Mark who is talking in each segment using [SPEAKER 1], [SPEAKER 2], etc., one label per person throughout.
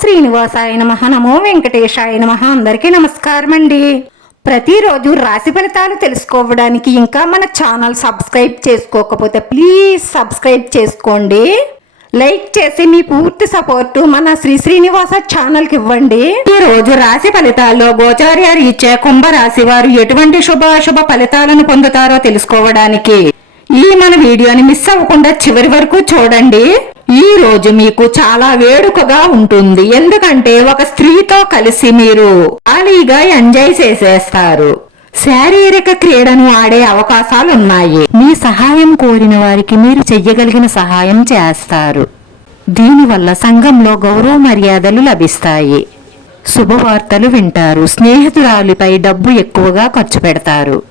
[SPEAKER 1] శ్రీనివాసాయ నమ. నమో వెంకటేశాయ నమ. అందరికీ నమస్కారం అండి ప్రతిరోజు రాశి ఫలితాలు తెలుసుకోవడానికి ఇంకా మన ఛానల్ సబ్స్క్రైబ్ చేసుకోకపోతే ప్లీజ్ సబ్స్క్రైబ్ చేసుకోండి. లైక్ చేసి మీ పూర్తి సపోర్టు మన శ్రీ శ్రీనివాస ఛానల్కి ఇవ్వండి. ఈ రోజు రాశి ఫలితాల్లో గోచార్యారు ఇచ్చే కుంభరాశి వారు ఎటువంటి శుభాశుభ ఫలితాలను పొందుతారో తెలుసుకోవడానికి ఈ మన వీడియోని మిస్ అవ్వకుండా చివరి వరకు చూడండి. ఈ రోజు మీకు చాలా వేడుకగా ఉంటుంది. ఎందుకంటే ఒక స్త్రీతో కలిసి మీరు ఖాళీగా ఎంజాయ్ చేసేస్తారు. శారీరక క్రీడను ఆడే అవకాశాలు ఉన్నాయి మీ సహాయం కోరిన వారికి మీరు చెయ్యగలిగిన సహాయం చేస్తారు. దీనివల్ల సంఘంలో గౌరవ మర్యాదలు లభిస్తాయి. శుభవార్తలు వింటారు. స్నేహితురాలిపై డబ్బు ఎక్కువగా ఖర్చు పెడతారు.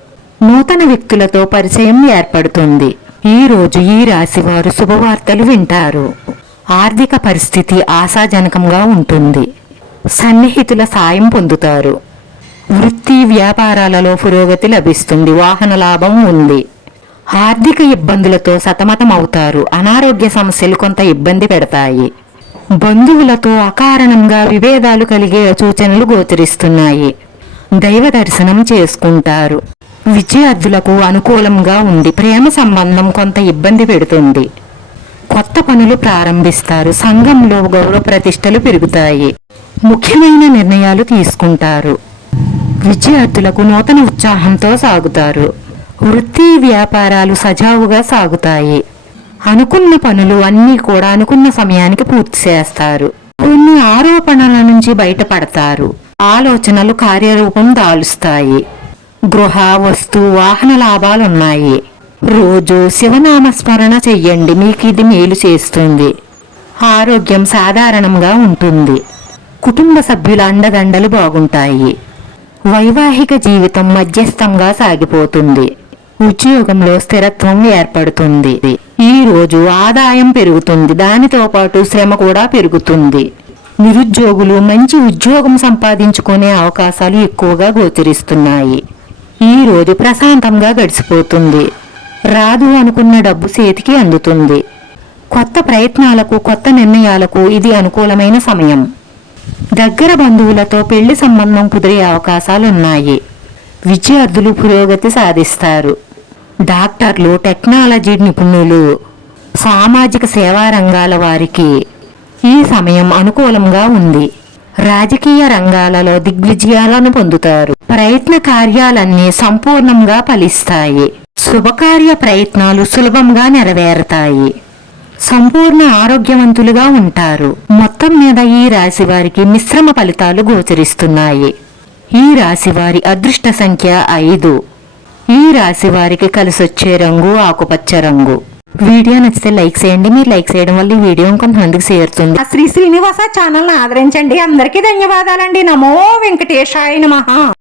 [SPEAKER 1] నూతన వ్యక్తులతో పరిచయం ఏర్పడుతుంది. ఈరోజు ఈ రాశివారు శుభవార్తలు వింటారు. ఆర్థిక పరిస్థితి ఆశాజనకంగా ఉంటుంది. సన్నిహితుల సాయం పొందుతారు. వృత్తి వ్యాపారాలలో పురోగతి లభిస్తుంది. వాహన లాభం ఉంది. ఆర్థిక ఇబ్బందులతో సతమతమవుతారు. అనారోగ్య సమస్యలు కొంత ఇబ్బంది పెడతాయి. బంధువులతో అకారణంగా విభేదాలు కలిగే సూచనలు గోచరిస్తున్నాయి. దైవ దర్శనం చేసుకుంటారు. విద్యార్థులకు అనుకూలంగా ఉంది. ప్రేమ సంబంధం కొంత ఇబ్బంది పెడుతుంది. కొత్త పనులు ప్రారంభిస్తారు. సంఘంలో గౌరవ ప్రతిష్టలు పెరుగుతాయి. ముఖ్యమైన నిర్ణయాలు తీసుకుంటారు. విద్యార్థులకు నూతన ఉత్సాహంతో సాగుతారు. వృత్తి వ్యాపారాలు సజావుగా సాగుతాయి. అనుకున్న పనులు అన్నీ కూడా అనుకున్న సమయానికి పూర్తి చేస్తారు. కొన్ని ఆరోపణల నుంచి బయటపడతారు. ఆలోచనలు కార్యరూపం దాలుస్తాయి. గృహ వస్తు వాహన లాభాలున్నాయి. రోజు శివనామస్మరణ చెయ్యండి మీకు ఇది మేలు చేస్తుంది. ఆరోగ్యం సాధారణంగా ఉంటుంది. కుటుంబ సభ్యుల అండదండలు బాగుంటాయి. వైవాహిక జీవితం మధ్యస్థంగా సాగిపోతుంది. ఉద్యోగంలో స్థిరత్వం ఏర్పడుతుంది. ఈ రోజు ఆదాయం పెరుగుతుంది దానితో పాటు శ్రమ కూడా పెరుగుతుంది. నిరుద్యోగులు మంచి ఉద్యోగం సంపాదించుకునే అవకాశాలు ఎక్కువగా గోచరిస్తున్నాయి. ఈ రోజు ప్రశాంతంగా గడిచిపోతుంది. రాదు అనుకున్న డబ్బు చేతికి అందుతుంది. కొత్త ప్రయత్నాలకు కొత్త నిర్ణయాలకు ఇది అనుకూలమైన సమయం. దగ్గర బంధువులతో పెళ్ళి సంబంధం కుదిరే అవకాశాలున్నాయి. విద్యార్థులు పురోగతి సాధిస్తారు. డాక్టర్లు టెక్నాలజీ నిపుణులు సామాజిక సేవా రంగాల వారికి ఈ సమయం అనుకూలంగా ఉంది. రాజకీయ రంగాలలో దిగ్విజయాలను పొందుతారు. ప్రయత్న కార్యాలన్నీ సంపూర్ణంగా ఫలిస్తాయి. శుభకార్య ప్రయత్నాలు సులభంగా నెరవేరతాయి. సంపూర్ణ ఆరోగ్యవంతులుగా ఉంటారు. మొత్తం మీద ఈ రాశి వారికి మిశ్రమ ఫలితాలు గోచరిస్తున్నాయి. ఈ రాశి వారి అదృష్ట సంఖ్య ఐదు. ఈ రాశి వారికి కలిసొచ్చే రంగు ఆకుపచ్చ రంగు. వీడియో నచ్చితే లైక్ చేయండి. మీరు లైక్ చేయడం వల్ల ఈ వీడియో కొంతమందికి చేరుతుంది. శ్రీ శ్రీనివాస ఛానల్ ఆదరించండి. అందరికీ ధన్యవాదాలండి. నమో వెంకటేశాయ నమ.